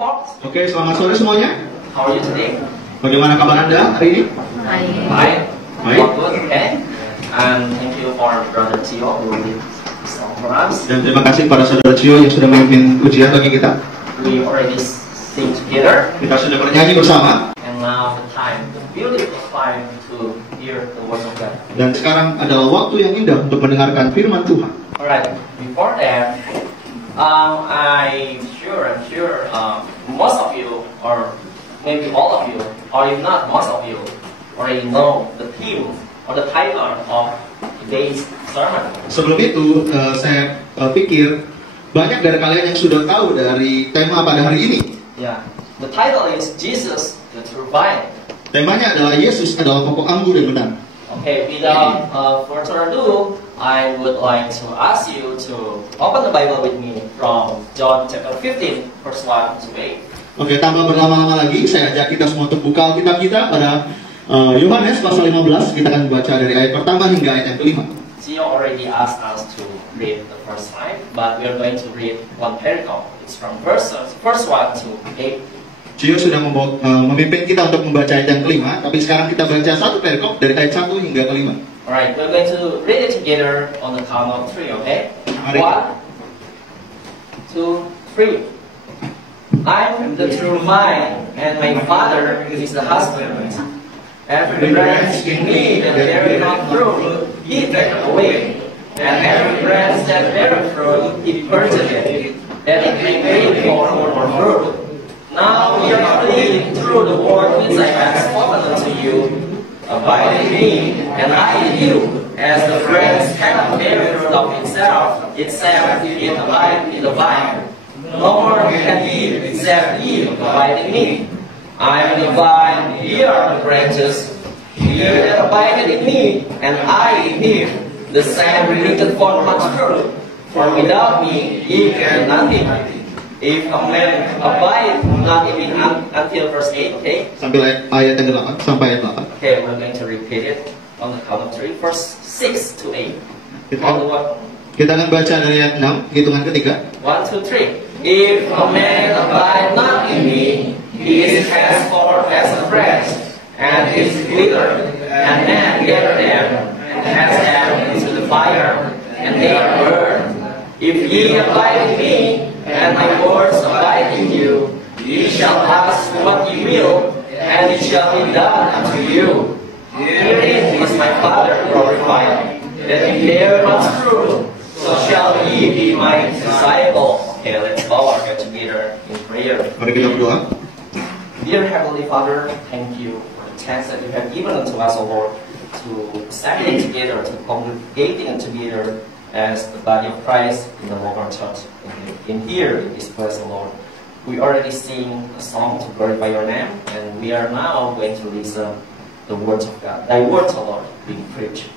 folks. Oke, selamat sore semuanya. How are you today? Bagaimana kabar Anda hari ini? Fine. Baik. All good, okay? And thank you for Brother Tio who did this song for us. Dan terima kasih kepada saudara Cio yang sudah memimpin ujian bagi kita. We already sing together. Kita sudah bernyanyi bersama. And now the time, the beautiful time to hear the words of God. Dan sekarang adalah waktu yang indah untuk mendengarkan firman Tuhan. Alright, before that, I'm sure, most of you, or maybe all of you, or if not most of you, already know the theme or the title of today's sermon. Sebelum itu, saya pikir banyak dari kalian yang sudah tahu dari tema pada hari ini. Yeah, the title is Jesus, the True Vine. Temanya adalah Yesus adalah pokok anggur yang benar. Okay, without further ado, I would like to ask you to open the Bible with me from John chapter 15, verse 1 to 8. Oke, tanpa berlama-lama lagi, saya ajak kita semua untuk buka Alkitab kita pada Yohanes pasal 15. Kita akan membaca dari ayat pertama hingga ayat yang kelima. Gio already asked us to read the first time, but we are going to read one paragraph. It's from verse 1 to 8. Cio sudah memimpin kita untuk membaca ayat yang kelima, tapi sekarang kita baca satu perikop dari ayat 1 hingga kelima. Alright, we're going to read it together on the count of 3, okay? Mari. 1, 2, 3. I'm the true vine, and my Father is the husbandman. Every branch in me that beareth not fruit, he taketh away. And every branch that beareth fruit, he purgeth it, that it may bear more fruit. Now we are clean through the word which I have spoken unto you. Abide in me, and I in you. As the branch cannot bear fruit of itself if it abide in the vine. Nor can ye except ye abide in me. I am the vine, ye are the branches. He that abideth in me, and I in him, the same bringeth forth much fruit. For without me ye can do nothing. If a man abide not in me until verse 8, okay? Sampai ayat yang 8, sampai ayat 8. Okay, we're going to repeat it on the count of 3, verse 6 to 8. Kita akan baca dari ayat 6, hitungan ketiga. 1, 2, 3. If a man abide not in me, he is cast forth as a branch, and is withered, and men gather them, and cast them into the fire, and they are burned. If ye abide in me, and my words abide in you, ye shall ask what ye will, and it shall be done unto you. Herein is my Father glorified, that ye bear much fruit, so shall ye be my disciples. Okay, let's bow our heads together in prayer. Mari kita berdoa. Dear Heavenly Father, thank you for the chance that you have given unto us, O Lord, to assemble together, to congregating together as the body of Christ in the local church. In here, in this place, O Lord, we already sing a song to glorify your name, and we are now going to listen the words of God. Thy words, O Lord, being preached.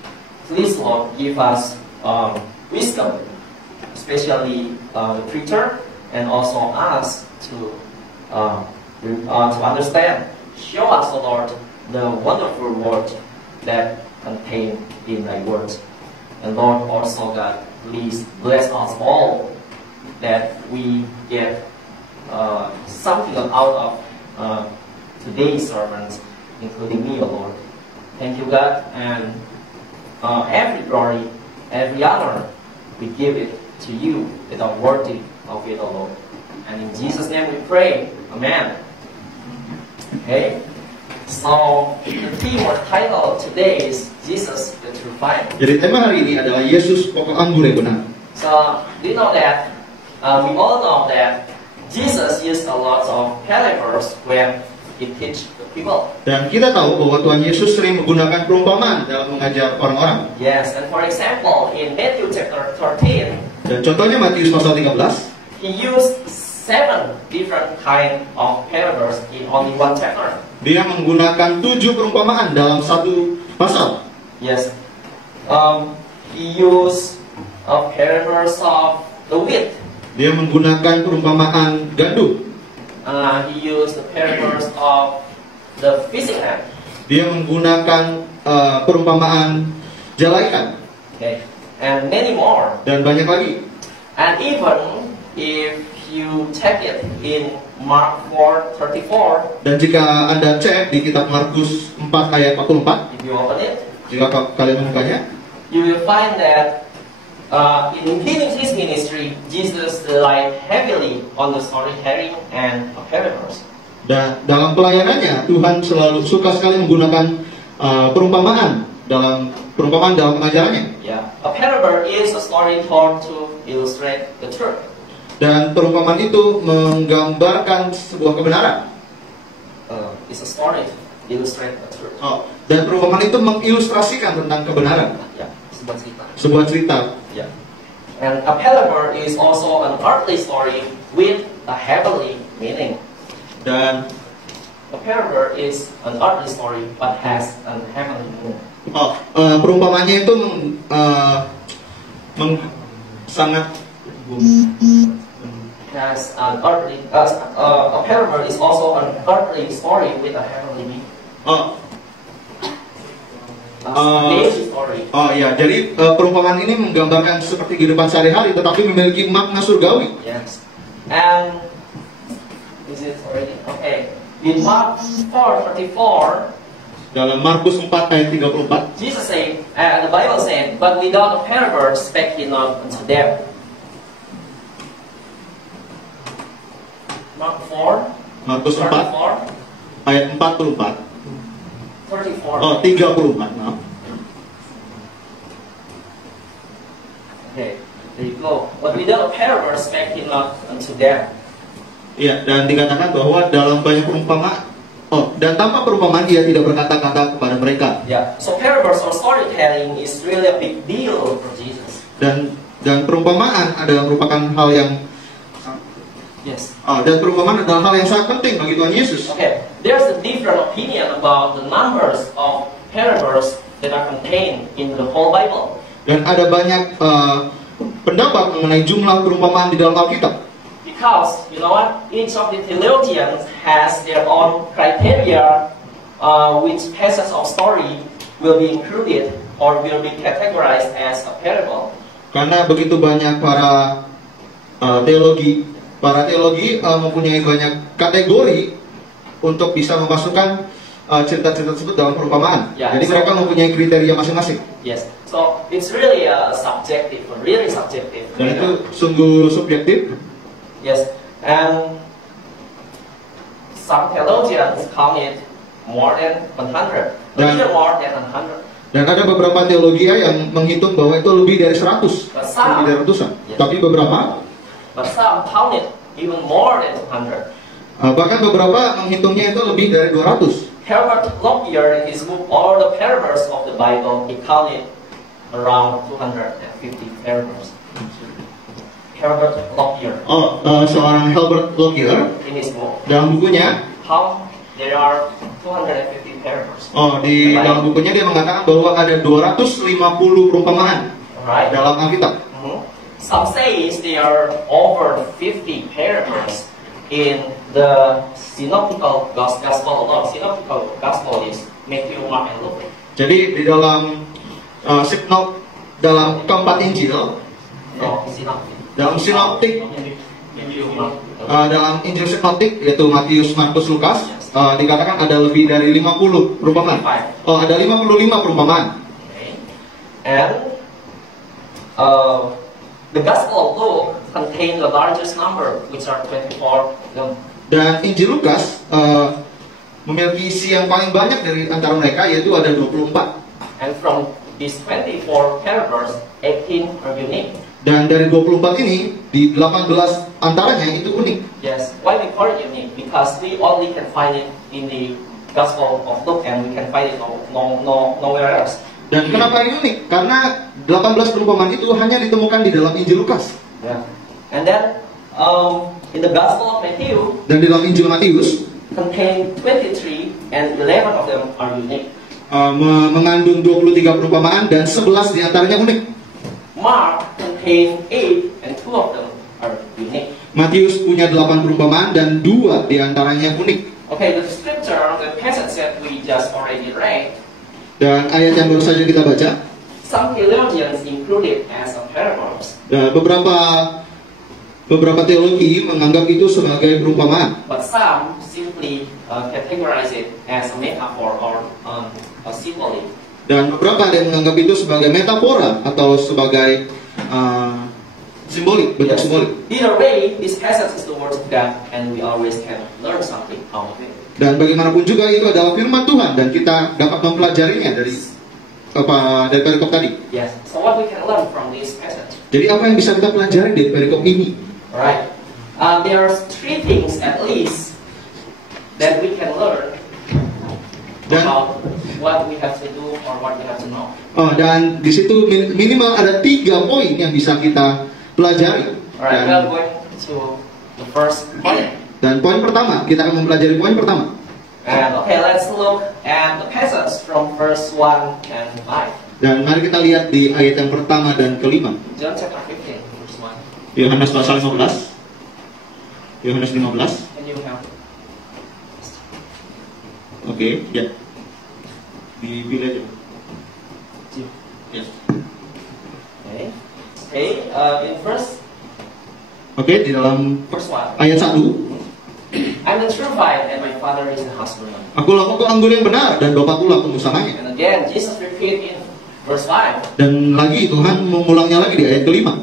Please, Lord, give us wisdom, especially the preacher, and also us to understand. Show us, O Lord, the wonderful word that contained in thy words. And Lord, also God, please bless us all that we get something out of today's sermons, including me, O Lord. Thank you, God, and every glory, every honor, we give it to you without worthy of it, O Lord. And in Jesus' name we pray. Amen. Okay? So, the theme or title today is Jesus, the True Vine. Jadi tema hari ini adalah Yesus pokok anggur yang benar. So, do you know that, we all know that Jesus used a lot of parables when he teach the people. Dan kita tahu bahwa Tuhan Yesus sering menggunakan perumpamaan dalam mengajar orang-orang. Yes, and for example, in Matthew chapter 13, Dan contohnya Matius pasal 13, he used 7 different kind of parables in only one chapter. dia menggunakan 7 perumpamaan dalam satu pasal. Yes, he used parables of the wheat. Dia menggunakan perumpamaan gandum. He used the parables of the fishing net. Dia menggunakan perumpamaan jala ikan. Okay, and many more. Dan banyak lagi. And even if he you check it in Mark 4:34, Dan jika Anda cek di kitab Markus 4 ayat 44, if you open it, jika kalian membukanya, you will find that in beginning his ministry, Jesus relied heavily on the storytelling and parables. dan dalam pelayanannya Tuhan selalu suka sekali menggunakan perumpamaan dalam pengajarannya. Yeah, a parable is a story told to illustrate the truth. Dan perumpamaan itu menggambarkan sebuah kebenaran. It's a story to illustrate the truth. Dan perumpamaan itu mengilustrasikan tentang kebenaran. Yeah, sebuah cerita. Sebuah cerita. Yeah. And a parable is also an earthly story with a heavenly meaning. Dan A parable is an earthly story but has a heavenly meaning. perumpamaannya itu sangat Has an earthly. A parable is also an earthly story with a heavenly meaning. Daily story. Ya, jadi perumpamaan ini menggambarkan seperti kehidupan sehari-hari, tetapi memiliki makna surgawi. Yes. And is it already? Okay. In Mark 4:34, Dalam Markus 4 ayat 34, Jesus said, the Bible said, "But without a parable spake he not unto them." Mark 4, Markus 4 34, ayat 44. 34. 34, maaf. Okay, there you go. But without a parable spake he not unto them. Iya, dan dikatakan bahwa dalam banyak perumpamaan, dan tanpa perumpamaan dia tidak berkata-kata kepada mereka. Yeah. So parables or storytelling is really a big deal for Jesus. Dan perumpamaan adalah merupakan hal yang Yes. dan perumpamaan adalah hal yang sangat penting bagi Tuhan Yesus. Okay. There's a different opinion about the numbers of parables that are contained in the whole Bible. Dan ada banyak pendapat mengenai jumlah perumpamaan di dalam Alkitab. Because, you know what, each of the theologians has their own criteria which passage of story will be included or will be categorized as a parable. Karena begitu banyak para teologi mempunyai banyak kategori untuk bisa memasukkan cerita-cerita tersebut dalam perumpamaan. Yeah, Jadi so- mereka mempunyai kriteria masing-masing. Yes. So it's really subjective, really subjective. Dan itu sungguh subjektif. Yes, and some theologians count it more than 100, Dan- even more than 100. Dan ada beberapa teologi yang menghitung bahwa itu lebih dari 100, lebih dari ratusan. Yes. Tapi beberapa, But some count it even more than 200. bahkan beberapa menghitungnya itu lebih dari 200. Herbert Lockyer, in his book All the Parables of the Bible, he counted around 250 parables. Herbert Lockyer, Seorang Herbert Lockyer in his book, dalam bukunya, how there are 250 parables. di dalam bukunya dia mengatakan bahwa ada 250 perumpamaan Right? dalam Alkitab. Some says there are over 50 parables in the synoptical gospel. Synoptical gospel is Matthew, Mark, and Luke. Jadi di dalam dalam keempat Injil, No, synoptic. dalam sinoptik, Matthew, Mark. dalam Injil sinoptik yaitu Matius, Markus, Lukas, dikatakan ada lebih dari 50 perumpamaan. Ada 55 perumpamaan. Okay. And the Gospel of Luke contains the largest number, which are 24. Dan Injil Lukas memiliki isi yang paling banyak dari antara mereka, yaitu ada 24. And from these 24 parables, 18 are unique. Dan dari 24 ini, di 18 antaranya itu unik. Yes. Why we call it unique? Because we only can find it in the Gospel of Luke, and we can find it nowhere else. Dan kenapa ini unik? Karena 18 perumpamaan itu hanya ditemukan di dalam Injil Lukas. Yeah. And then in the Gospel of Matthew, Dan di dalam Injil Matius, contain 23, and 11 of them are unique. mengandung 23 perumpamaan dan 11 diantaranya unik. Mark contain 8, and 2 of them are unique. Matius punya 8 perumpamaan dan 2 diantaranya unik. Okay, the scripture, the passage that we just already read, Dan ayat yang baru saja kita baca, some theologians include it as a parables. beberapa Beberapa teologi menganggap itu sebagai perumpamaan. But some simply categorize it as a metaphor or a symbolic. Dan beberapa ada yang menganggap itu sebagai metafora atau sebagai simbolik, bentuk simbolik. Either way, this passage is the word of God, and we always can learn something out of it. Dan bagaimanapun juga itu adalah firman Tuhan dan kita dapat mempelajarinya dari perikop tadi. Yes. So what we can learn from this passage? Jadi apa yang bisa kita pelajari dari perikop ini? Right. There are three things at least that we can learn about what we have to do or what we have to know. Dan di situ minimal ada 3 poin yang bisa kita pelajari. Alright, we are going to the first point. Dan poin pertama, kita akan mempelajari poin pertama. And okay, let's look at the passage from verse 1 and 5. Dan mari kita lihat di ayat yang pertama dan kelima. John chapter 15, verse 1. Yohanes pasal 15. Yohanes 15. Can you have? Oke, ya. Dipilih aja. Yes. Okay, in verse Oke, di dalam verse 1. ayat 1. I'm the true vine and my father is the husbandman. Akulah pokok anggur yang benar dan Bapakkulah pengusahanya. And again, Jesus repeat in verse 5. Dan lagi Tuhan mengulangnya lagi di ayat kelima.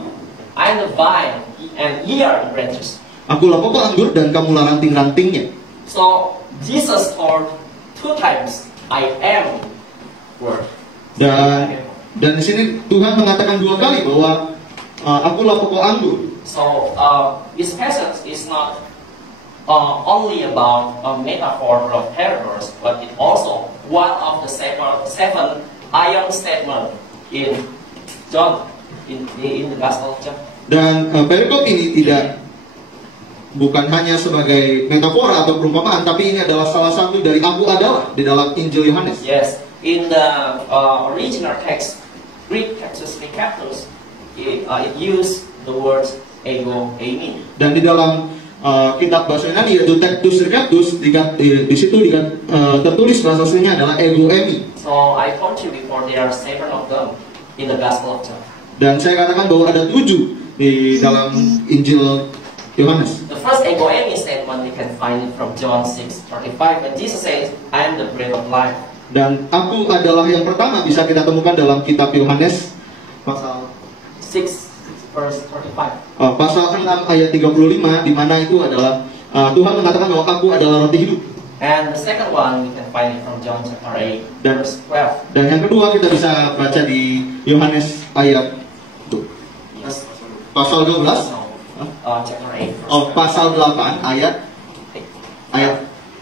I'm the vine and ye are the branches. Akulah pokok anggur dan kamulah ranting-rantingnya. So Jesus told 2 times, I am word. Dan di sini Tuhan mengatakan 2 kali bahwa akulah pokok anggur. So this passage is not only about a metaphor or parables, but it also one of the seven iron statement in John in the Gospel of John. Dan perikop ini bukan hanya sebagai metafora atau perumpamaan, tapi ini adalah salah satu dari aku adalah di dalam Injil Yohanes. Yes, in the original text, Greek Textus Receptus, it used the words ego eimi. Dan di dalam kitab bahasa Yunani yaitu Textus Receptus di situ tertulis bahasa aslinya adalah ego eimi. So I told you before there are 7 of them in the Gospel of John. Dan saya katakan bahwa ada 7 di dalam Injil Yohanes. The first ego eimi statement you can find it from John 6:35 when Jesus says, I am the bread of life. Dan aku adalah yang pertama bisa kita temukan dalam kitab Yohanes pasal 6 verse 35. Pasal 6 ayat 35 di mana itu adalah Tuhan mengatakan bahwa aku adalah roti hidup. And the second one we can find it from John chapter 8 verse 12. Dan yang kedua kita bisa baca di Yohanes ayat pasal 12. Chapter 8. Pasal 8 ayat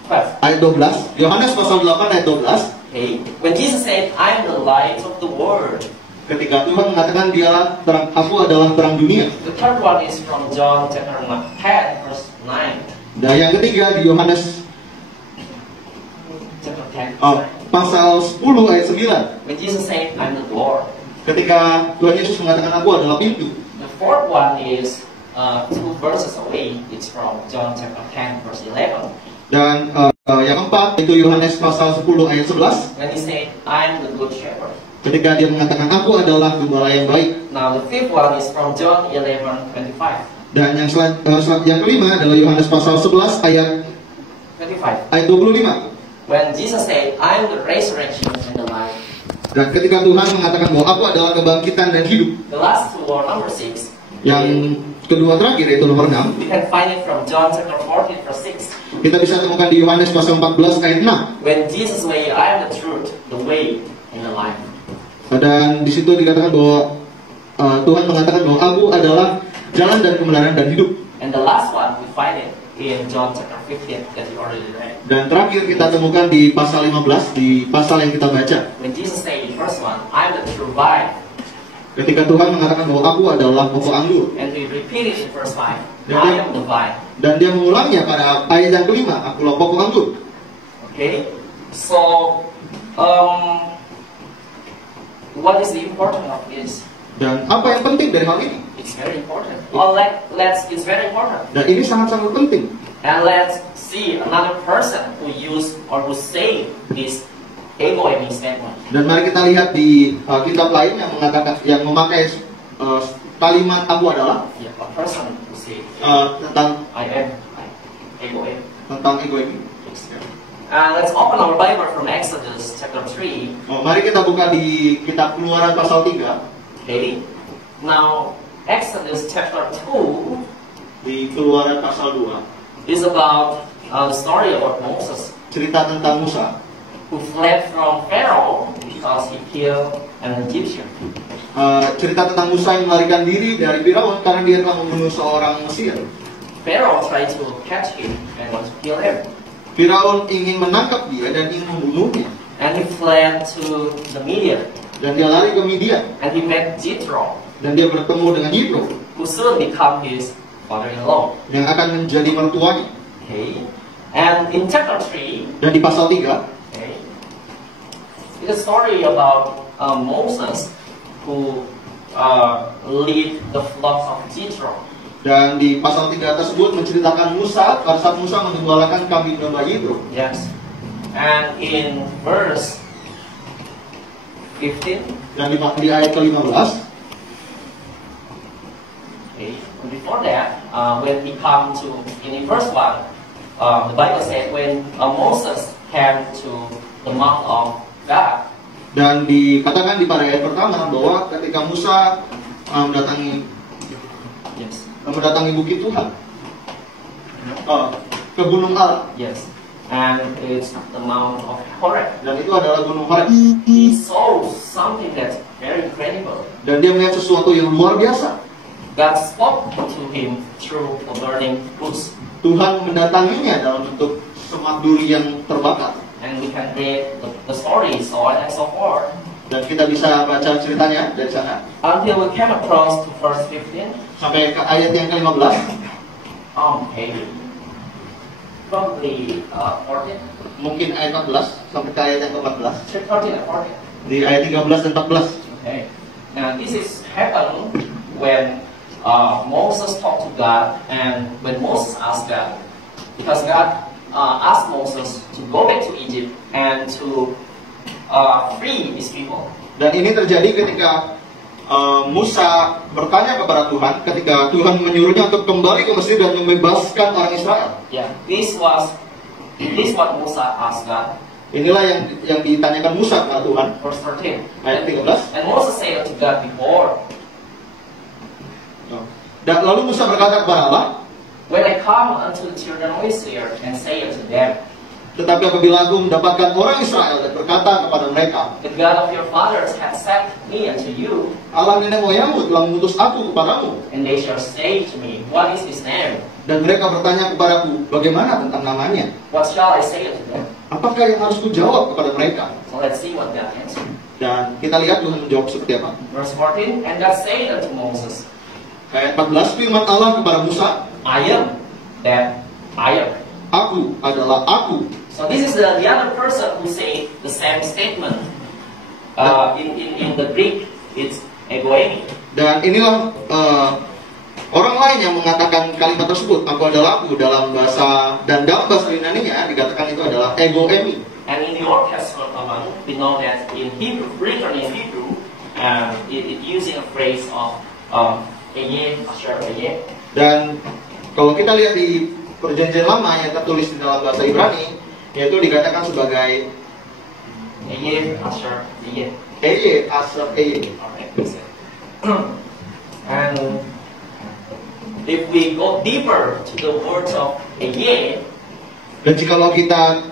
12. Yohanes pasal 8 ayat 12. Okay. When Jesus said, I am the light of the world. Ketika Tuhan mengatakan dialah terang, aku adalah terang dunia. The third one is from John chapter 10 verse 9. Dan yang ketiga di Yohanes chapter 10. Pasal 10 ayat 9. When Jesus said, I am the door. Ketika Tuhan Yesus mengatakan aku adalah pintu. The fourth one is 2 verses away. It's from John chapter 10 verse 11. Dan yang keempat itu Yohanes pasal 10 ayat 11. When he said, I am the good shepherd. Ketika dia mengatakan aku adalah gembala yang baik. Now the fifth one is from John 11:25. Dan yang kelima adalah Yohanes pasal 11 ayat 25. When Jesus said, I am the resurrection and the life. Dan ketika Tuhan mengatakan bahwa aku adalah kebangkitan dan hidup. The last two are number 6. Yang kedua terakhir yaitu nomor 6. We can find it from John chapter 14 verse 6. Kita bisa temukan di Yohanes pasal 14 ayat 6. When Jesus said, I am the truth, the way, and the life. Dan di situ dikatakan bahwa Tuhan mengatakan bahwa aku adalah jalan dan kebenaran dan hidup. And the last one we find it in John chapter 15 that you already read. Dan terakhir kita temukan di pasal 15 di pasal yang kita baca. When Jesus said in verse 1, I am the true vine. Ketika Tuhan mengatakan bahwa aku adalah pokok anggur. And we repeat it in verse 5. I am the vine. Dan dia mengulangnya pada ayat yang kelima, akulah pokok anggur. Okay. So what is the importance of this? Dan apa yang penting dari hal ini? It's very important. It's very important. Dan ini sangat-sangat penting. And let's see another person who use or who say this ego eimi statement. Dan mari kita lihat di kitab lain yang mengatakan, yang memakai kalimat aku adalah. Yeah, a person who see. Tentang I am. Ego am. tentang ego ini. Let's open our Bible from Exodus chapter 3. Mari kita buka di kitab Keluaran pasal 3. Okay. Now, Exodus chapter 2 Di Keluaran pasal 2 is about the story about Moses, cerita tentang Musa who fled from Pharaoh because he killed an Egyptian. Cerita tentang Musa yang melarikan diri dari Firaun karena dia telah membunuh seorang Mesir. Pharaoh tried to catch him and want to kill him. Firaun ingin menangkap dia dan ingin membunuhnya. And he fled to the Midian. Dan dia lari ke Midian. And he met Jethro, Dan dia bertemu dengan Yitro who soon become his father-in-law. yang akan menjadi mertuanya. Okay. And in chapter 3, Dan di pasal 3 okay, it's a story about Moses who lead the flocks of Jethro. dan di pasal 3 tersebut menceritakan Musa pada saat Musa menggembalakan kambing domba Yitro. Yes. And in verse 15, Dan di ayat ke-15 okay, before that, when he come to, in verse 1, the Bible said when Moses came to the mount of God, dan dikatakan di pada ayat pertama bahwa ketika Musa yes, mendatangi bukit Tuhan, ke gunung Allah, yes, and it's the mount of Horeb. dan itu adalah gunung Horeb. He saw something that's very incredible. Dan dia melihat sesuatu yang luar biasa. God spoke to him through a burning bush. Tuhan mendatanginya dalam bentuk semak duri yang terbakar. And we can read the story, so on and so forth. Dan kita bisa baca ceritanya dari sana Until we came across to verse 15. sampai ke ayat yang ke-15. Okay. Probably 14. Mungkin ayat 14 sampai ke ayat yang ke-14. 13 and 14. Di ayat 13 dan 14. Okay. Now this is happened when Moses talked to God, and when Moses asked God, because God asked Moses to go back to Egypt and to free his people. Dan ini terjadi ketika Musa bertanya kepada Tuhan ketika Tuhan menyuruhnya untuk kembali ke Mesir dan membebaskan orang Israel. Yeah, this what Musa asked God. Inilah yang ditanyakan Musa kepada Tuhan. Verse 13. Ayat 13. And Moses said to God before, Dan lalu Musa berkata kepada Allah, when I come unto the children of Israel and say unto them, tetapi apabila aku mendapatkan orang Israel dan berkata kepada mereka, the God of your fathers hath sent me unto you, Allah nenek moyangmu telah mengutus aku kepadamu. and they shall say to me, what is his name? Dan mereka bertanya kepadaku, bagaimana tentang namanya? What shall I say unto them? Apakah yang harus kujawab kepada mereka? So let's see what God answered. Dan kita lihat Tuhan menjawab seperti apa. Verse 14, and God said unto Moses, Ayat 14, firman Allah kepada Musa, I am that I am. Aku adalah aku. So this is the other person who say the same statement. In the Greek, it's ego eimi. Dan inilah orang lain yang mengatakan kalimat tersebut, aku adalah aku, dalam bahasa dan dalam bahasa Yunani-nya dikatakan itu adalah ego eimi. And in the Old Testament, we know that in Hebrew, written in Hebrew, it using a phrase of eye, asher eye. Dan kalau kita lihat di perjanjian lama yang tertulis di dalam bahasa Ibrani, yaitu dikatakan sebagai Eye, asher eye. eye, asher eye. And if we go deeper to the words of eye, Dan jikalau kita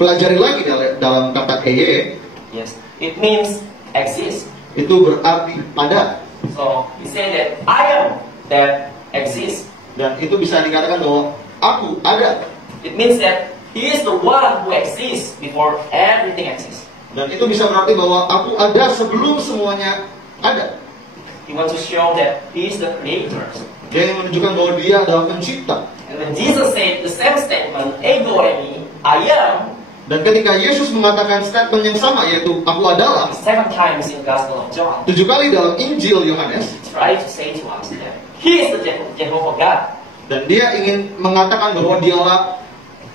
pelajari lagi dalam kata eye, yes, it means exist. itu berarti ada. So we say that I am that exists. Dan itu bisa dikatakan bahwa aku ada. It means that He is the one who exists before everything exists. Dan itu bisa berarti bahwa aku ada sebelum semuanya ada. He wants to show that He is the creator. Dia ingin menunjukkan bahwa dia adalah pencipta. And when Jesus said the same statement, ego eimi, I am, Dan ketika Yesus mengatakan statement yang sama, yaitu aku adalah, 7 times in the Gospel of John, 7 kali dalam Injil Yohanes, try to say to us that He is the Jehovah God dan dia ingin mengatakan bahwa dialah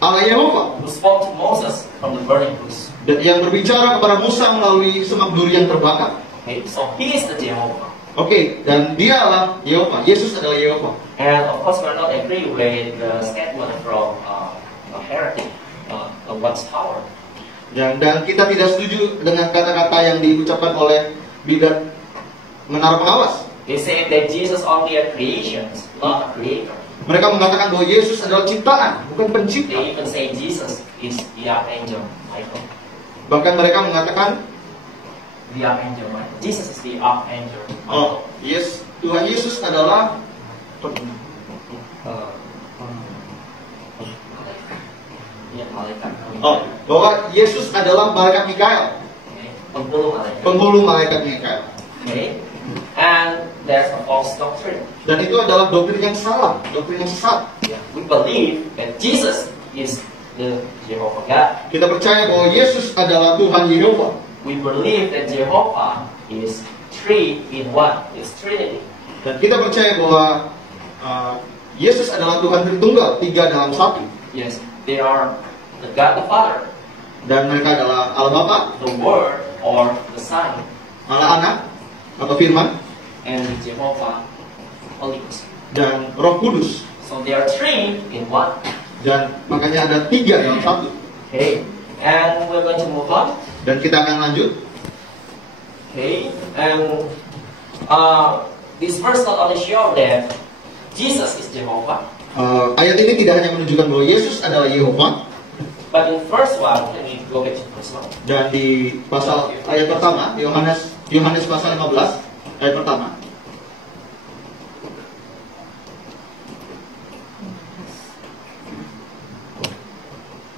Allah Yehova, who spoke to Moses from the burning bush. dan yang berbicara kepada Musa melalui semak duri yang terbakar. Okay, so He is the Jehovah. Oke, dan dialah Yehova. Yesus adalah Yehova. And of course, we're not agree with the statement from a heretic, a watchtower. Dan kita tidak setuju dengan kata-kata yang diucapkan oleh bidat menara pengawas. They say that Jesus only a creation, not a creator. Mereka mengatakan bahwa Yesus adalah ciptaan, bukan pencipta. They even say Jesus is the archangel Michael. Bahkan mereka mengatakan, The archangel Michael. Jesus is the archangel Michael. oh, yes, Tuhan Yesus adalah Malaikat. bahwa Yesus adalah malaikat Mikael, Penghulu malaikat. penghulu malaikat Mikael. Okay. And there's a false doctrine. Dan itu adalah doktrin yang salah, doktrin yang sesat. We believe that Jesus is the Jehovah God. Kita percaya bahwa Yesus adalah Tuhan Yehova. We believe that Jehovah is three in one, is Trinity. Dan kita percaya bahwa Yesus adalah Tuhan Tritunggal, 3 dalam 1. Yes, they are the God the Father, Dan mereka adalah Allah Bapa, the Word or the Son, Allah Anak atau Firman, and Jehovah Holy Ghost. dan Roh Kudus. So they are three in one. Dan makanya ada 3 dalam 1. Okay, and we're going to move on. Dan kita akan lanjut. Okay, and this verse not only show that Jesus is Jehovah, Ayat ini tidak hanya menunjukkan bahwa Yesus adalah Yehova, but in verse 1, let me go back to verse 1. dan di pasal ayat pertama, Yohanes pasal 15 ayat pertama.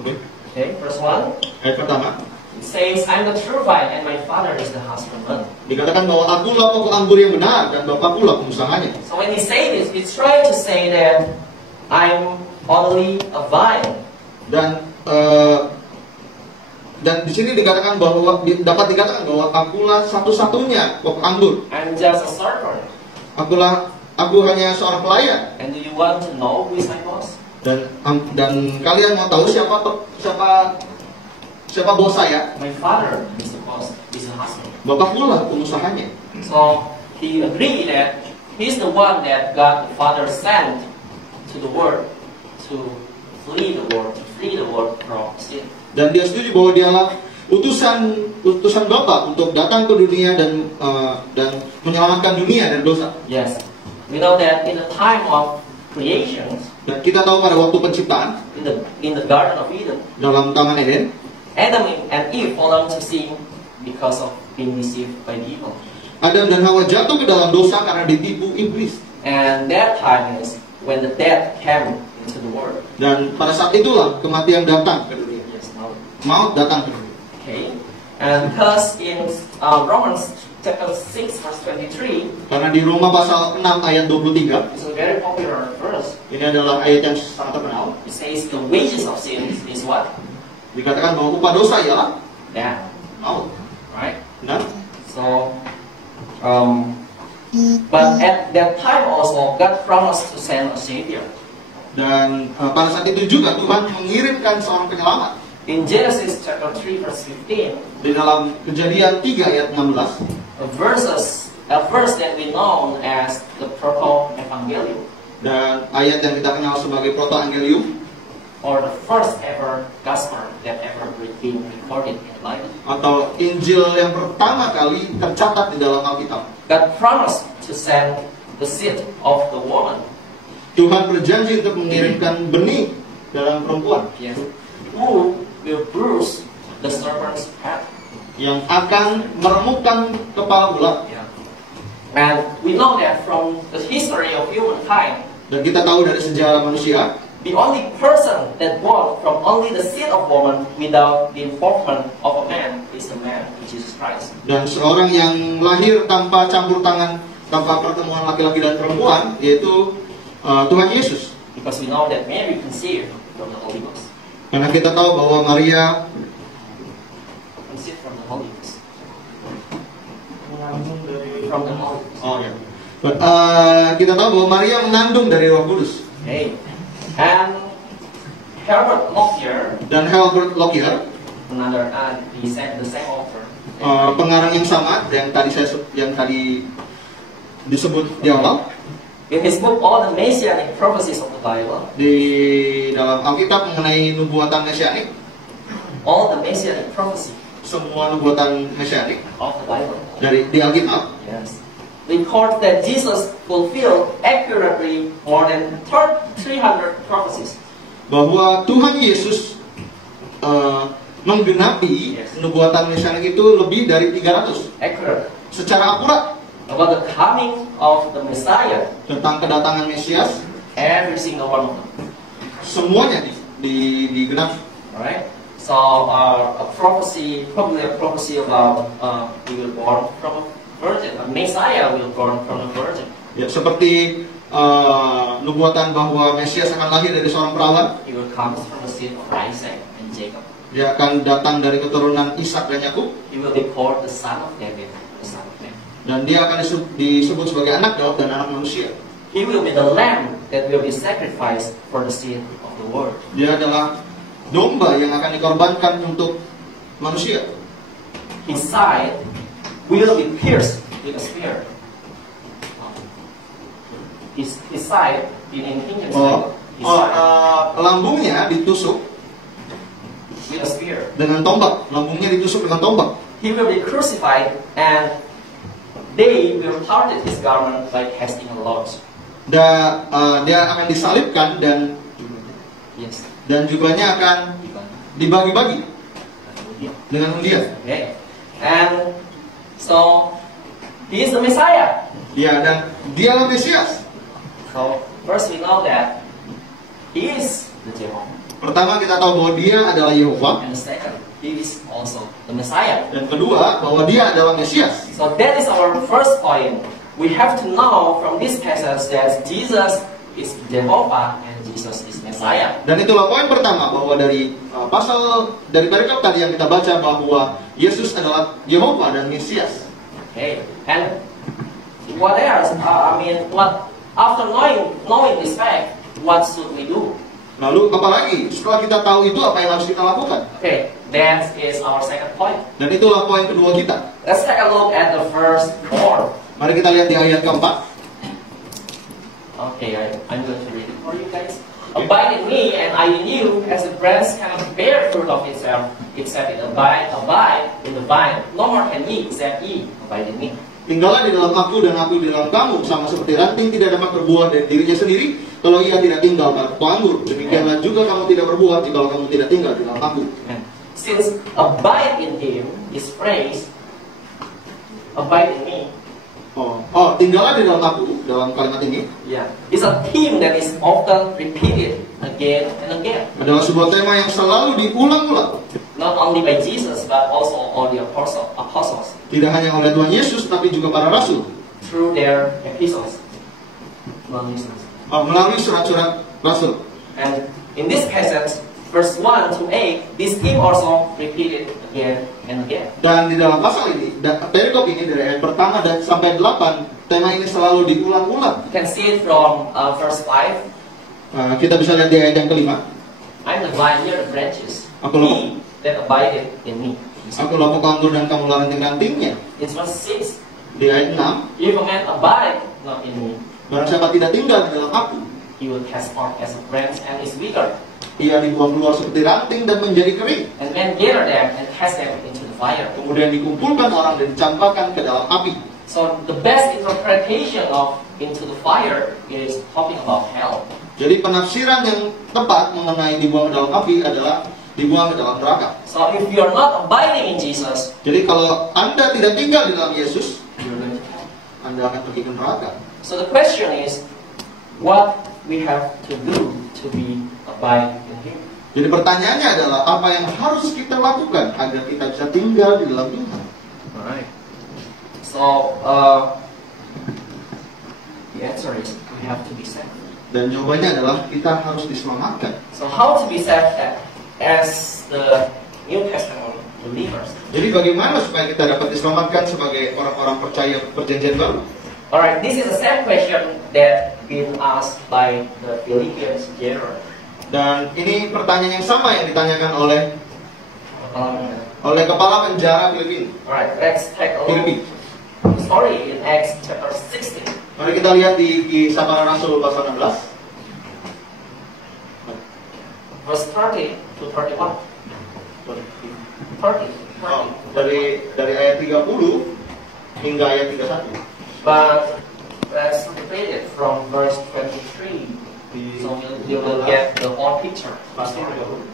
Oke, Okay, verse 1. ayat pertama It says, I'm the true vine and my father is the husbandman. dikatakan bahwa akulah pokok anggur yang benar dan Bapakkulah pengusahanya. So when he say this, it's trying to say that I'm only a vine. Dan di sini dikatakan bahwa dapat dikatakan bahwa akulah satu-satunya pokok anggur. I'm just a servant. Aku hanya seorang pelayan. And do you want to know who is my boss? Dan kalian mau tahu siapa bos saya? My father is the boss, is the husband. Bapakkulah pengusahanya. So he agreed that he's the one that God the Father sent to the world to flee the world from sin. Dan dia setuju bahwa dialah utusan Bapa untuk datang ke dunia dan menyelamatkan dunia dari dosa. Yes, we know that in the time of creation, Dan kita tahu pada waktu penciptaan in the Garden of Eden, dalam Taman Eden, Adam and Eve fallen to sin because of being deceived by the evil. Adam dan Hawa jatuh ke dalam dosa karena ditipu iblis. And that time is when the death came into the world. Dan pada saat itulah kematian datang ke dunia. Yes, now. Maut datang ke dunia. Okay. And because in Romans chapter 6 verse 23, Karena di Roma pasal 6 ayat 23, it's a very popular verse. ini adalah ayat yang sangat terkenal. It says the wages of sin is what? Dikatakan bahwa upah dosa ialah Death. maut. Right? Benar? So, but at that time also God promised to send a savior. Dan pada saat itu juga Tuhan mengirimkan seorang penyelamat. In Genesis chapter 3 verse 15, Di dalam Kejadian 3 ayat 16, a verse that we know as the Proto-Evangelium, dan ayat yang kita kenal sebagai Proto-Evangelium, or the first ever gospel that ever been recorded in the Bible. atau Injil yang pertama kali tercatat di dalam Alkitab. God promised to send the seed of the woman, Tuhan berjanji untuk mengirimkan benih dalam perempuan yes, who will bruise the serpent's head. yang akan meremukkan kepala ular. Yeah. And we know that from the history of humankind, Dan kita tahu dari sejarah manusia, the only person that born from only the seed of woman without the involvement of a man is the man, Jesus Christ. dan seorang yang lahir tanpa campur tangan, tanpa pertemuan laki-laki dan perempuan, yaitu Tuhan Yesus. Because we know that Mary conceived from the Holy Ghost. Karena kita tahu bahwa Maria Conceived from the Holy Ghost. From the Holy Ghost. Oh ya. Kita tahu bahwa Maria mengandung dari Roh Kudus. Okay. And Herbert Lockyer, Dan Herbert Lockyer, another the same author, pengarang yang sama yang tadi disebut di awal. In his book, all the messianic prophecies of the Bible, Di dalam Alkitab mengenai nubuatan mesianik, all the messianic prophecy semua nubuatan mesianik of the Bible, di Alkitab, yes, record that Jesus fulfilled accurately more than 300 prophecies. bahwa Tuhan Yesus menggenapi Yes. nubuatan mesianik itu lebih dari 300 Accurate secara akurat about the coming of the Messiah, tentang kedatangan Mesias. every single one of them. Semuanya digenapi. Alright? So a prophecy, probably a prophecy about he will born from a virgin. A Messiah will born from a virgin. Ya, seperti nubuatan bahwa Mesias akan lahir dari seorang perawan. He will come from the seed of Isaac and Jacob. Dia akan datang dari keturunan Ishak dan Yakub, He will be called the Son of David, the Son of Man. dan dia akan disebut sebagai anak Daud dan anak manusia. He will be the lamb that will be sacrificed for the sin of the world. Dia adalah domba yang akan dikorbankan untuk manusia. His side will be pierced with a spear. His side, in King James, his side Lambungnya ditusuk with a spear. dengan tombak. Lambungnya ditusuk dengan tombak. He will be crucified, and they will parted his garment by casting a lot. Dia akan disalibkan dan Yes. juganya akan dibagi-bagi dengan undian. Okay. And so he is the Messiah. Ya, dan dialah Mesias. So first we know that he is the Jehovah. Pertama kita tahu bahwa dia adalah Yehova, And the second, he is also the Messiah. dan kedua bahwa dia adalah Mesias. So that is our first point. We have to know from this passage that Jesus is Jehovah and Jesus is Messiah. Dan itulah poin pertama, bahwa dari perikop tadi yang kita baca bahwa Yesus adalah Yehova dan Mesias. Okay. And what else? After knowing this fact, what should we do? Lalu apalagi setelah kita tahu itu, apa yang harus kita lakukan? Okay, that is our second point. Dan itulah poin kedua kita. Let's take a look at the first 4. Mari kita lihat di ayat keempat. Okay, I'm going to read it for you guys. Abide in me, and I in you, as the branch cannot bear fruit of itself, except it abide in the vine. No more can ye, except ye abide in me. Tinggallah di dalam aku dan aku di dalam kamu, sama seperti ranting tidak dapat berbuah dari dirinya sendiri kalau ia tidak tinggal pada pohon anggur. Demikianlah juga kamu tidak berbuah jika kamu tidak tinggal di dalam aku. Since abide in him is phrase, abide in me. Tinggallah di dalam aku, dalam kalimat ini It's a theme that is often repeated again and again. adalah sebuah tema yang selalu diulang-ulang. Not only by Jesus, but also all the apostles. Tidak hanya oleh Tuhan Yesus, tapi juga para rasul. Through their epistles. Melalui surat-surat rasul. And in this passage, verse 1 to 8, this theme also repeated again and again. Dan di dalam pasal ini, perikop ini dari ayat pertama dan sampai 8, tema ini selalu diulang-ulang. You can see it from verse 5. Kita bisa lihat di ayat yang kelima. I'm the vine, you're the branches. Aku He that abideth in me. Aku lah pokok anggur dan kamu lah ranting-rantingnya. It's verse 6. Di ayat 6, If a man abide not in me, barang siapa tidak tinggal di dalam aku, he will cast forth as a branch and is withered. ia dibuang keluar seperti ranting dan menjadi kering. And men gather them and cast them into the fire. Kemudian dikumpulkan orang dan dicampakkan ke dalam api. So the best interpretation of into the fire is talking about hell. Jadi penafsiran yang tepat mengenai dibuang ke dalam api adalah dibuang ke dalam neraka. So if you are not abiding in Jesus, Jadi kalau Anda tidak tinggal di dalam Yesus, you're going to hell. Anda akan pergi ke neraka. So the question is, what we have to do to be abide in Him? Jadi pertanyaannya adalah apa yang harus kita lakukan agar kita bisa tinggal di dalam Tuhan. Alright. So the answer is we have to be saved. Dan jawabannya adalah kita harus diselamatkan. So how to be saved as the New Testament believers? Jadi bagaimana supaya kita dapat diselamatkan sebagai orang-orang percaya perjanjian baru? Alright, this is the same question that been asked by the Philippians general. Dan ini pertanyaan yang sama yang ditanyakan oleh kepala penjara Filipina. Alright, let's take a look Filipi. at the story in Acts chapter 16. Mari kita lihat di Kisah Para Rasul pasal 16. Verse 30 to 31. 30. Oh, dari ayat 30 hingga ayat 31. But let's read it from verse 23. So you will get the whole picture. Pasal 30.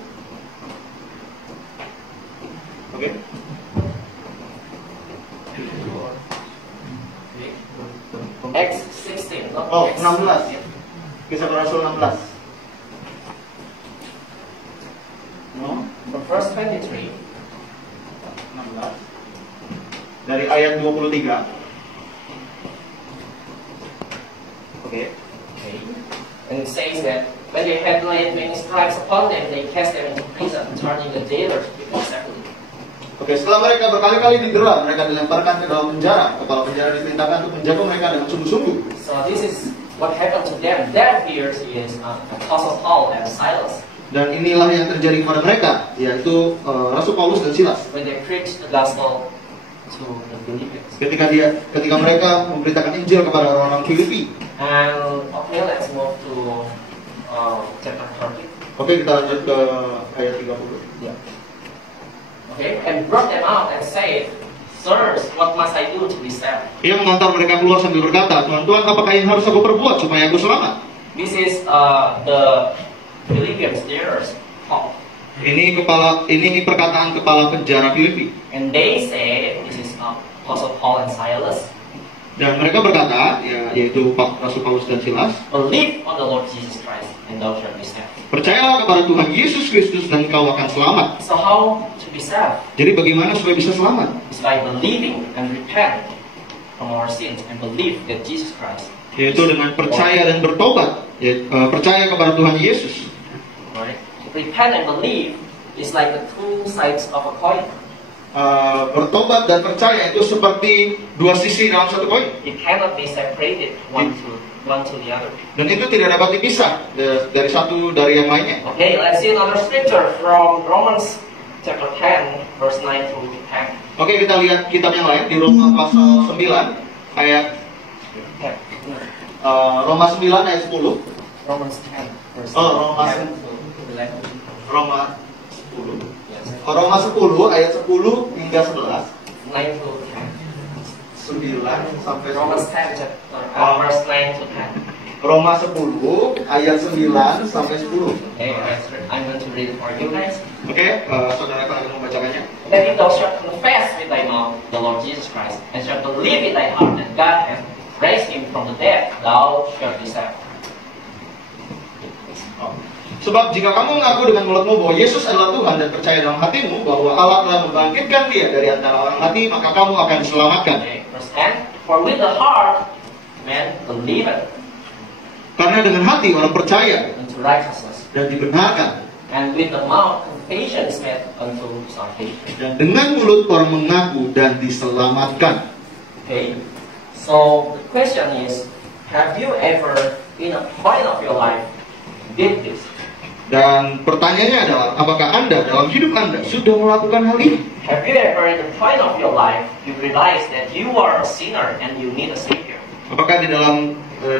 Oke. Acts 16. Not Oh, Acts 16. Kisah Para Rasul 16. No, From verse 23. 16. Dari ayat 23. Oke. Okay. And it says that when they had laid many stripes upon them, they cast them into prison, turning the jailers before Second. Oke, setelah mereka berkali-kali didera, mereka dilemparkan ke dalam penjara. Kepala penjara diperintahkan untuk menjaga mereka dengan sungguh-sungguh. So this is what happened to them. Their fears is Apostle Paul and Silas Dan inilah yang terjadi kepada mereka, yaitu Rasul Paulus dan Silas. when they preached the gospel to the Philippians. Ketika mereka memberitakan Injil kepada orang-orang Filipi. And okay, let's move to chapter 30. Oke, kita lanjut ke ayat 30. Yeah. Okay, and brought them out and said, Sirs, what must I do to be saved? Ia mengantar mereka keluar sambil berkata, Tuhan, apakah yang harus aku perbuat supaya aku selamat? This is the Philippians jailers Paul. Ini perkataan kepala penjara Filipi. And they say, this is Apostle Paul and Silas, Dan mereka berkata, yaitu Rasul Paulus dan Silas, believe on the Lord Jesus Christ, and thou shalt be saved. percayalah kepada Tuhan Yesus Kristus dan kau akan selamat. So how to be saved? Jadi bagaimana supaya bisa selamat? It's by believing and repent from our sins and believe that Jesus Christ. Yaitu dengan percaya dan bertobat, percaya kepada Tuhan Yesus. Right? Repent and believe is like the two sides of a coin. Bertobat dan percaya itu seperti dua sisi dalam satu koin. It cannot be separated one to the other. Dan itu tidak dapat dipisah dari satu dari yang lainnya. Okay, let's see another scripture from Romans chapter 10, verse 9 to 10. Oke, kita lihat kitab yang lain di Roma pasal 9 ayat Roma 9 ayat 10. Romans 10, verse Oh, Roma 10 to 11. Roma 10. Yes. Roma 10 ayat 10 hingga 11. 9 to 10. 9 sampai Romans 10. 10, verse 9 to 10. Roma 10 ayat 9 sampai 10. Okay, I'm going to read it for you guys. Oke, saudara akan membacakannya. That if thou shalt confess with thy mouth the Lord Jesus Christ, and shalt believe in thy heart that God hath raised him from the dead, thou shalt be saved. Sebab jika kamu mengaku dengan mulutmu bahwa Yesus adalah Tuhan dan percaya dalam hatimu bahwa Allah telah membangkitkan Dia dari antara orang mati, maka kamu akan diselamatkan. Okay, verse 10. For with the heart man believeth Karena dengan hati orang percaya unto righteousness, dan dibenarkan, and with the mouth confession is made unto salvation. dan dengan mulut orang mengaku dan diselamatkan. Okay, so the question is, have you ever in a point of your life did this? Dan pertanyaannya adalah, apakah Anda dalam hidup Anda sudah melakukan hal ini? Have you ever in the point of your life you realize that you are a sinner and you need a savior? Apakah di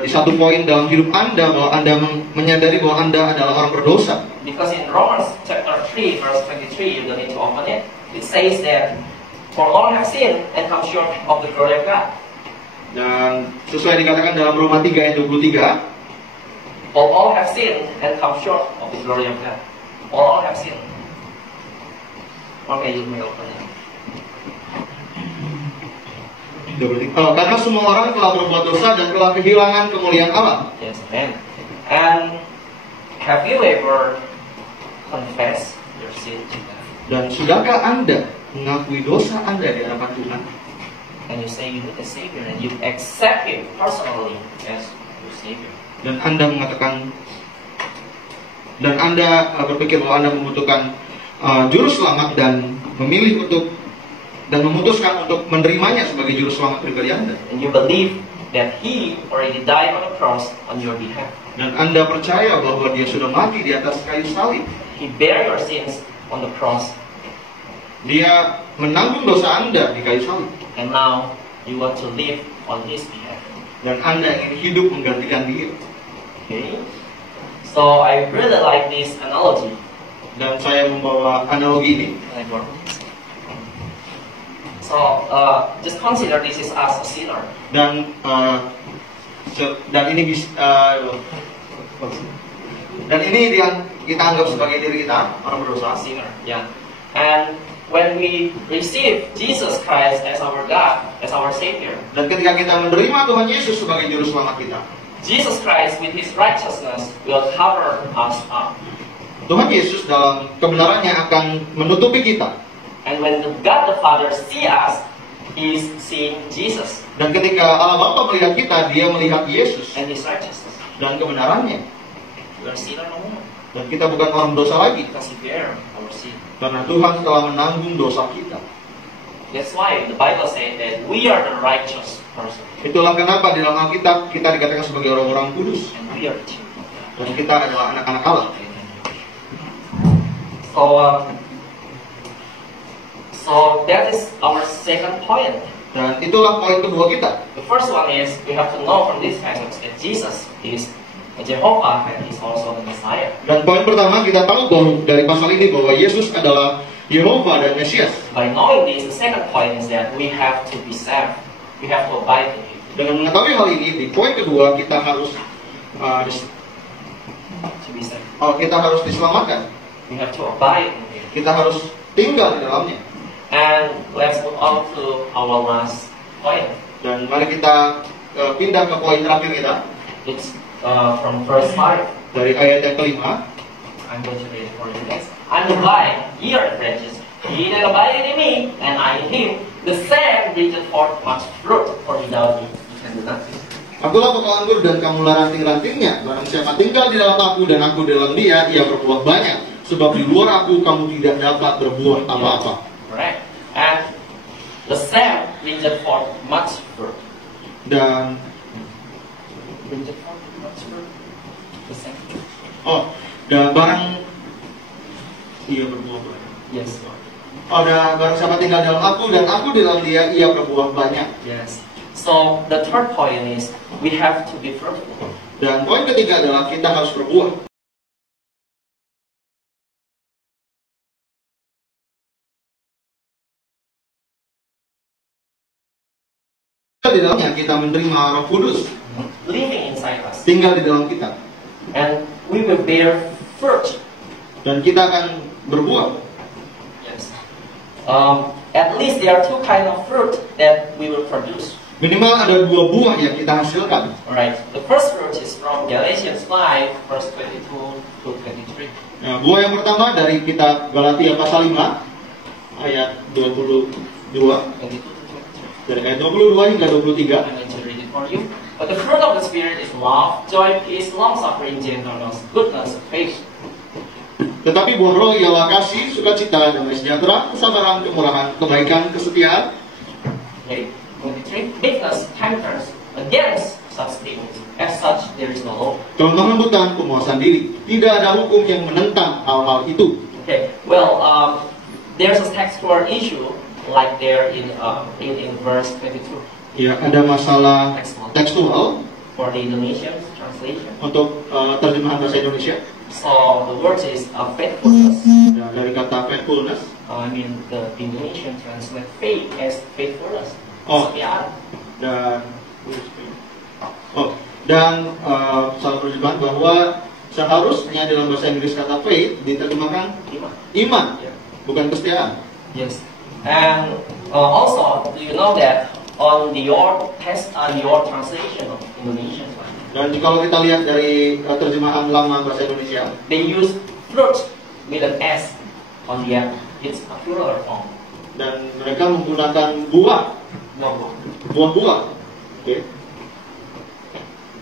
satu poin dalam hidup Anda bahwa Anda menyadari bahwa Anda adalah orang berdosa? Because in Romans chapter 3 verse 23, you don't need to open it. It says that for all have sinned and come short of the glory of God. Dan sesuai dikatakan dalam Roma 3 ayat 23, For all have sinned and come short of the glory of God. For all have sinned. Okay, you may open it. karena semua orang telah berbuat dosa dan telah kehilangan kemuliaan Allah. Yes, amen. And have you ever confessed your sin to God? Dan sudahkah Anda mengakui dosa Anda di hadapan Tuhan? And you say you need a savior and you accept Him personally as your savior. Dan Anda mengatakan, dan Anda berpikir bahwa Anda membutuhkan juru selamat dan memilih dan memutuskan untuk menerimanya sebagai juru selamat pribadi Anda. And you believe that He already died on the cross on your behalf. Dan Anda percaya bahwa Dia sudah mati di atas kayu salib. He bare your sins on the cross. Dia menanggung dosa Anda di kayu salib. And now you want to live on His behalf. Dan Anda ingin hidup menggantikan dia. Okay. So I really like this analogy. Dan saya membawa analogi ini. So just consider this is us a sinner. Dan ini dan ini yang kita anggap sebagai diri kita, orang berdosa. Sinner, yeah. And when we receive Jesus Christ as our God, as our Savior, Dan ketika kita menerima Tuhan Yesus sebagai juru selamat kita, Jesus Christ with His righteousness will cover us up. Tuhan Yesus dalam kebenarannya akan menutupi kita. And when God the Father see us, He is seeing Jesus Dan ketika Allah Bapa melihat kita, Dia melihat Yesus and His righteousness. dan kebenarannya. We are sinner no more Dan kita bukan orang dosa lagi, because He bear our sin. karena Tuhan telah menanggung dosa kita. That's why the Bible says that we are the righteous person Itulah kenapa di dalam Alkitab kita dikatakan sebagai orang-orang kudus. and we are the children. Dan kita adalah anak-anak Allah. So that is our second point. Dan itulah poin kedua kita. The first one is we have to know from this passage that Jesus is Jehovah and He's also the Messiah. Dan poin pertama kita tahu bahwa dari pasal ini bahwa Yesus adalah Yehova dan Mesias. By knowing this, the second point is that we have to be saved. We have to abide in Him. Dengan mengetahui hal ini, di poin kedua kita harus To be saved, kita harus diselamatkan. we have to abide in Him. Kita harus tinggal di dalamnya. And let's move on to our last point. Dan mari kita pindah ke poin terakhir kita It's from verse 5. dari ayat yang kelima. I'm going to read it for you guys. I'm the vine, ye are the branches. He that abideth in me, and I in him, the same bringeth forth much fruit. For without me, you can do nothing. Akulah pokok anggur dan kamulah ranting-rantingnya. Barang siapa tinggal di dalam aku dan aku di dalam dia, ia berbuah banyak. Sebab di luar aku kamu tidak dapat berbuah apa-apa. Correct. And the same bringeth forth much fruit. Dan Bringeth forth much fruit. The same. dan barang ia berbuah banyak. Yes. Dan barang siapa tinggal dalam aku dan aku di dalam dia, ia berbuah banyak. Yes. So the third point is we have to be fruitful. Dan poin ketiga adalah kita harus berbuah. Di dalamnya kita menerima Roh Kudus Living inside us. tinggal di dalam kita, And we will bear fruit. dan kita akan berbuah. Yes. At least there are two kinds of fruit that we will produce. Minimal ada dua buah yang kita hasilkan. Alright. The first fruit is from Galatians 5, verse 22 to 23. Nah, buah yang pertama dari kitab Galatia pasal 5 ayat 22, 22 to 23. dari ayat 22 hingga 23. I'm going to read it for you. But the fruit of the Spirit is love, joy, peace, long-suffering, gentleness, goodness, faith. Tetapi buah roh ialah kasih, sukacita, damai sejahtera, kesabaran, kemurahan, kebaikan, kesetiaan. Okay. 23. Meekness, temperance, against such things. As such, there is no law. Kelemah lembutan, penguasaan diri. Tidak ada hukum yang menentang hal-hal itu. Okay. Well, there's a textual issue like there in verse 22 Ya, ada masalah tekstual for the Indonesian translation. untuk terjemahan bahasa Indonesia. So the word is faithfulness. Dan dari kata faithfulness, I mean the Indonesian translate faith as faithfulness. Oh. Kesetiaan. Dan salah terjemahan bahwa seharusnya dalam bahasa Inggris kata faith diterjemahkan iman, Yeah. bukan kesetiaan. Yes. And also, do you know that on your translation of Indonesian, Dan kalau kita lihat dari terjemahan lama bahasa Indonesia, they use fruit with an S on the end. It's a plural form. dan mereka menggunakan buah, No. buah-buah. Oke.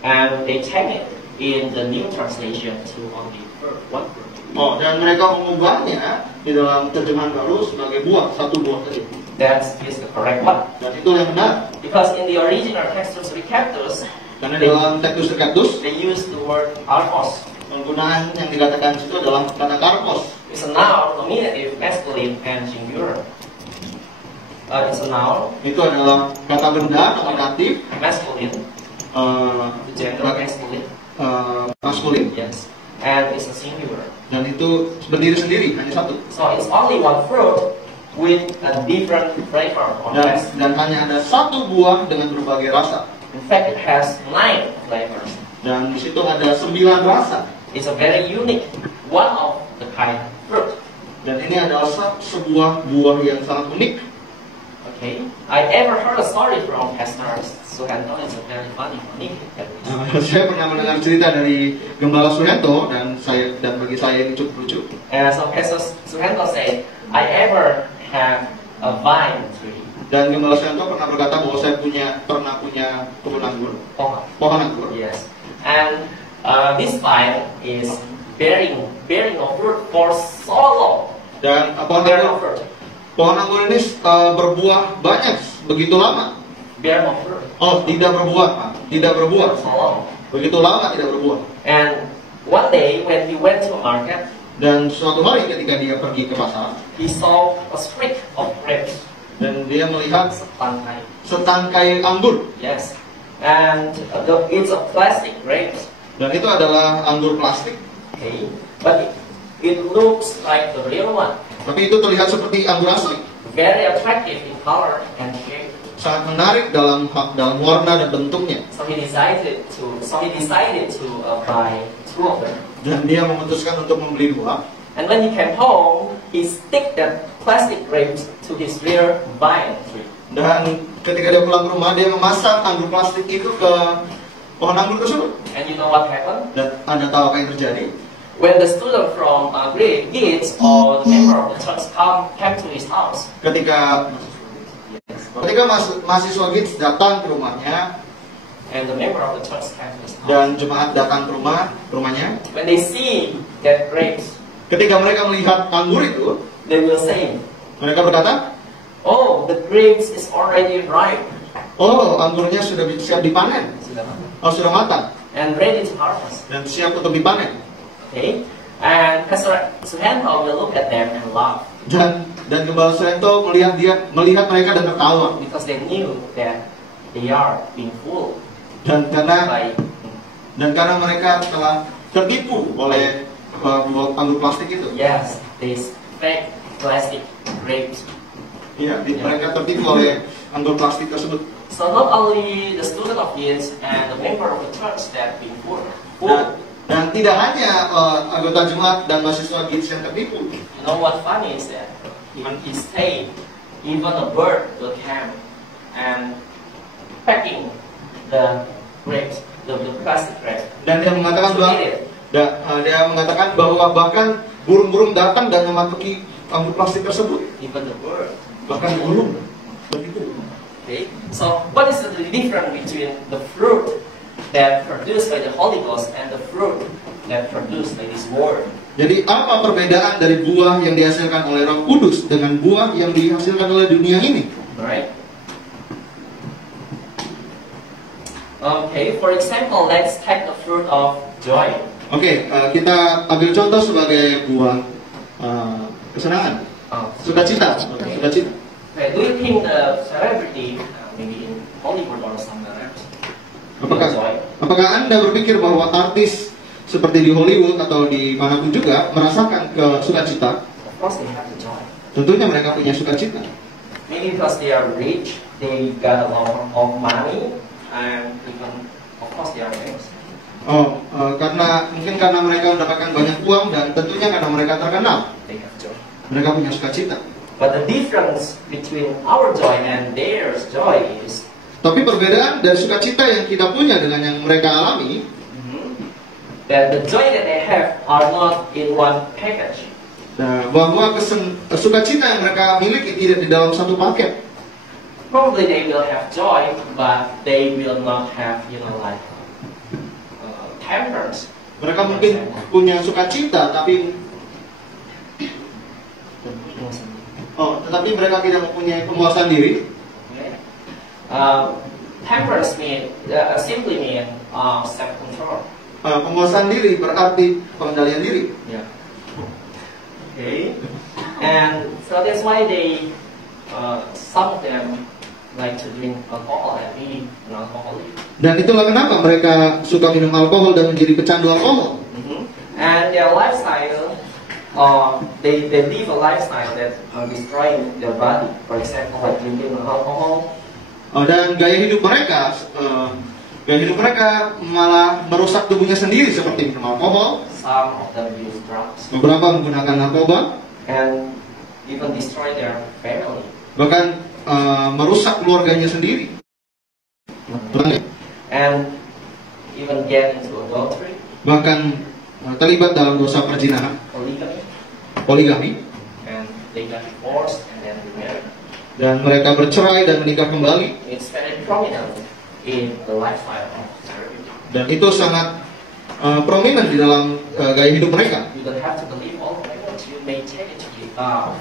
And they change it in the new translation to only fruit, one fruit. Dan mereka mengubahnya di dalam terjemahan baru sebagai buah, satu buah saja. That is the correct one. Dan itu yang benar. Because in the original Textus Receptus, Karena dalam Textus Receptus, they use the word arpos. penggunaan yang dikatakan di situ adalah kata karpos. It's a noun, nominative, masculine, and singular. It's a noun, Itu adalah kata benda nominatif, masculine, The gender masculine. Maskulin. Yes. And it's a singular. Dan itu berdiri sendiri, hanya satu. So it's only one fruit with a different flavor or taste. Dan hanya ada satu buah dengan berbagai rasa. In fact, it has 9 flavors. Dan di situ ada 9 rasa. It's a very unique one of the kind fruit. Dan ini adalah sebuah buah yang sangat unik. Okay. I ever heard a story from Pastor Suhanto. It's a very funny. Saya pernah mendengar cerita dari Gembala Suhanto dan bagi saya ini cukup lucu. And so Pastor Suhanto said, I ever have a vine tree. Dan Gembala Suhanto pernah berkata bahwa saya pernah punya kebun anggur. Pohon anggur. Yes. And this vine is bearing a fruit for so long. Dan pohon anggur ini berbuah banyak begitu lama. Bear no fruit. Oh, tidak berbuah, Pak. Tidak berbuah. So long. Begitu lama tidak berbuah. And one day when he went to a market, dan suatu hari ketika dia pergi ke pasar, he saw a streak of grapes. Dan dia melihat Setangkai. setangkai anggur. Yes. And it's a plastic grapes. Dan itu adalah anggur plastik. Okay. But it looks like the real one. Tapi itu terlihat seperti anggur asli. Very attractive in color and shape. Sangat menarik dalam warna dan bentuknya. So he decided to buy 2 of them. Dan dia memutuskan untuk membeli 2. And when he came home, he stick that plastic grapes to his rear vine tree. Dan ketika dia pulang ke rumah, dia memasang anggur plastik itu ke pohon anggur tersebut. And you know what happened? Dan Anda tahu apa yang terjadi? When the student from Gates or the member of the church came to his house. Ketika mahasiswa Gates datang ke rumahnya, and the member of the church came to his house. Dan jemaat datang ke rumahnya. When they see that grapes, ketika mereka melihat anggur itu, they will say, mereka berkata, "Oh, the grapes is already ripe." Oh, anggurnya sudah siap dipanen. Oh, sudah matang. And ready to harvest. Dan siap untuk dipanen. Okay, and Pastor Suhanto will look at them and laugh. Dan Gembala Suhanto melihat mereka dan tertawa. Because they knew that they are being fooled. Dan karena mereka telah tertipu oleh anggur plastik itu. Yes, these fake plastic grapes. Ya, mereka tertipu oleh anggur plastik tersebut. So not only the student of his and the member of the church that being fooled. Dan tidak hanya anggota jemaat dan mahasiswa Gates yang tertipu. You know what funny is that he stayed, even a bird will come and pecking the grapes, the plastic grapes. Dan dia mengatakan bahwa bahkan burung-burung datang dan memasuki anggur plastik tersebut. Even the bird. Bahkan burung. Begitu. Okay. So what is the difference between the fruit that produced by the Holy Ghost and the fruit that produced by this word? Jadi apa perbedaan dari buah yang dihasilkan oleh Roh Kudus dengan buah yang dihasilkan oleh dunia ini? Right. Okay, for example, let's take the fruit of joy. Oke, kita ambil contoh sebagai buah kesenangan, sukacita. Sukacita. Okay, do you think the celebrity, maybe in Hollywood or somewhere else, apakah Anda berpikir bahwa artis seperti di Hollywood atau di manapun juga merasakan sukacita? Of course they have the joy. Tentunya mereka punya sukacita. Maybe because they are rich, they got a lot of money, and even of course they are famous. Karena mereka mendapatkan banyak uang dan tentunya karena mereka terkenal. They have joy. Mereka punya sukacita. But the difference between our joy and theirs joy is. Tapi perbedaan dari sukacita yang kita punya dengan yang mereka alami, that the joy that they have are not in one package. Nah, bahwa sukacita yang mereka miliki tidak di dalam satu paket. Probably they will have joy, but they will not have, like temperance. Mereka mungkin punya sukacita, tetapi mereka tidak mempunyai penguasaan diri. Temperance simply mean self-control. Penguasaan diri berarti pengendalian diri. Yeah. Okay. And so that's why some of them like to drink alcohol and be an alcoholic. Dan itulah kenapa mereka suka minum alkohol dan menjadi pecandu alkohol. And their lifestyle, they live a lifestyle that destroying their body. For example, like drinking alcohol. Dan gaya hidup mereka malah merusak tubuhnya sendiri seperti minum alkohol. Some of them use drugs. Beberapa menggunakan narkoba. And even destroy their family. Bahkan merusak keluarganya sendiri. And even get into adultery. Bahkan terlibat dalam dosa perzinahan. Poligami. And they got divorced and then remarried. Dan mereka bercerai dan menikah kembali. It's very prominent in the lifestyle of celebrity. Dan itu sangat prominent di dalam gaya hidup mereka. You don't have to believe all my words. You may take it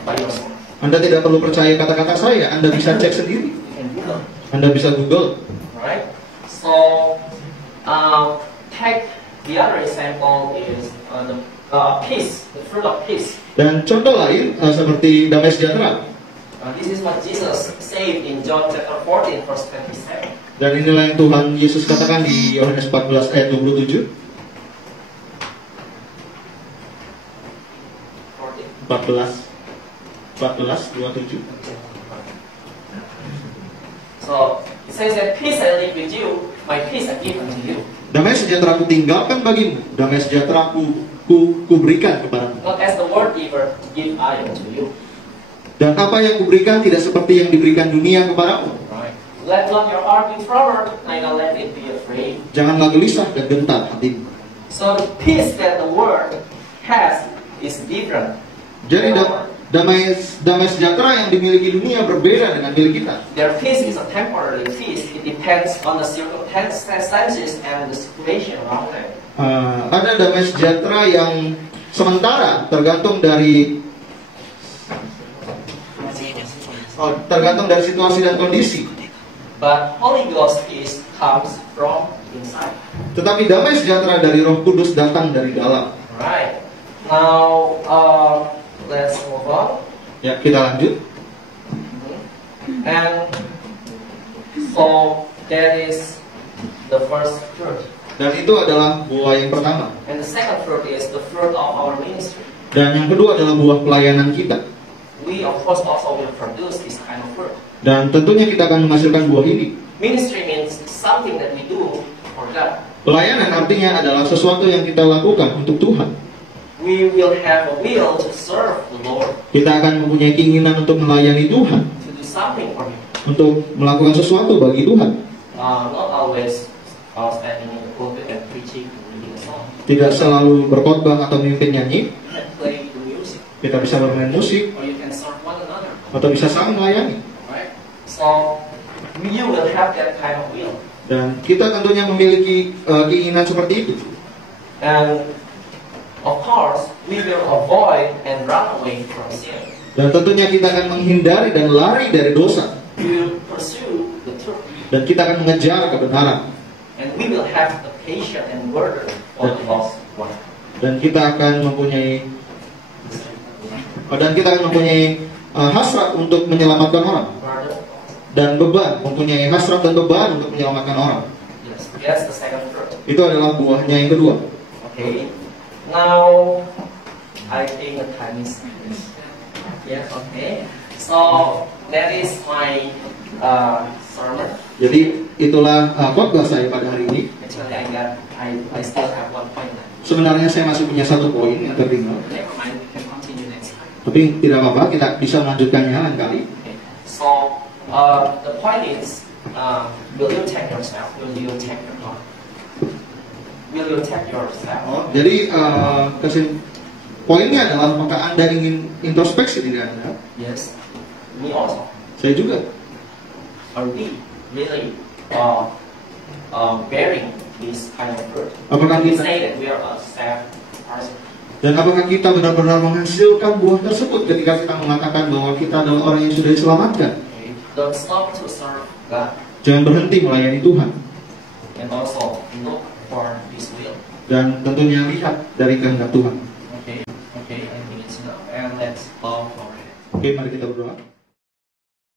by yourself. Anda tidak perlu percaya kata-kata saya. Anda bisa cek sendiri. You can Google. Anda bisa Google. Right. So take the other example is the peace, the fruit of peace. Dan contoh lain seperti damai sejahtera. This is what Jesus said in John chapter 14 verse 27. Dan inilah yang Tuhan Yesus katakan di Yohanes 14 ayat 27. 14:27. So it says that peace I leave with you, my peace I give unto you. Damai sejahtera ku tinggalkan bagimu, damai sejahtera ku berikan kepadamu. Not as the world giver, give I unto you. Dan apa yang kuberikan tidak seperti yang diberikan dunia kepadamu. Right. Let not your heart be troubled, neither let it be afraid. Janganlah gelisah dan gentar hatimu. So the peace that the world has is different. Jadi damai sejahtera yang dimiliki dunia berbeda dengan milik kita. Their peace is a temporary peace. It depends on the circumstances and the situation around them. Ada damai sejahtera yang sementara, tergantung dari situasi dan kondisi. But Holy Ghost peace comes from inside. Tetapi damai sejahtera dari Roh Kudus datang dari dalam. Right. Now let's move on. Ya, kita lanjut. And so that is the first fruit. Dan itu adalah buah yang pertama. And the second fruit is the fruit of our ministry. Dan yang kedua adalah buah pelayanan kita. We of course also will produce this kind of fruit. Dan tentunya kita akan menghasilkan buah ini. Ministry means something that we do for God. Pelayanan artinya adalah sesuatu yang kita lakukan untuk Tuhan. We will have a will to serve the Lord. Kita akan mempunyai keinginan untuk melayani Tuhan. To do something for Him. Untuk melakukan sesuatu bagi Tuhan. Not always standing in the pulpit and preaching and reading a song. Tidak selalu berkhotbah atau memimpin nyanyi. You can play the music. Kita bisa bermain musik. Or you can serve one another. Atau bisa saling melayani. Right? So you will have that kind of will. Dan kita tentunya memiliki keinginan seperti itu. And of course, we will avoid and run away from sin. Dan tentunya kita akan menghindari dan lari dari dosa. We will pursue the truth. Dan kita akan mengejar kebenaran. And we will have the patience and burden for the lost one. Dan kita akan mempunyai hasrat untuk menyelamatkan orang. Burden. Dan beban, mempunyai hasrat dan beban untuk menyelamatkan orang. Yes, that's the second fruit. Itu adalah buahnya yang kedua. Okay. Now, I think the time is. Yeah. Okay. So that is my sermon. Jadi itulah khotbah saya pada hari ini. Actually, I still have one point left. Sebenarnya saya masih punya satu poin yang tertinggal. Never mind, we can continue next time. Tapi tidak apa-apa, kita bisa melanjutkannya lain kali. Okay. So the point is, will you check yourself? Will you check your heart? Will you check yourself? Jadi poinnya adalah apakah Anda ingin introspeksi diri Anda? Yes. Me also. Saya juga. Are we really bearing this kind of fruit? Apakah We kita say that we are a saved person. dan apakah kita benar-benar menghasilkan buah tersebut ketika kita mengatakan bahwa kita adalah orang yang sudah diselamatkan? Okay. Don't stop to serve God. Jangan berhenti melayani Tuhan. And also look for His will. Dan tentunya lihat dari kehendak Tuhan. Okay. Okay. I think it's enough. And let's bow for it. Oke, mari kita berdoa.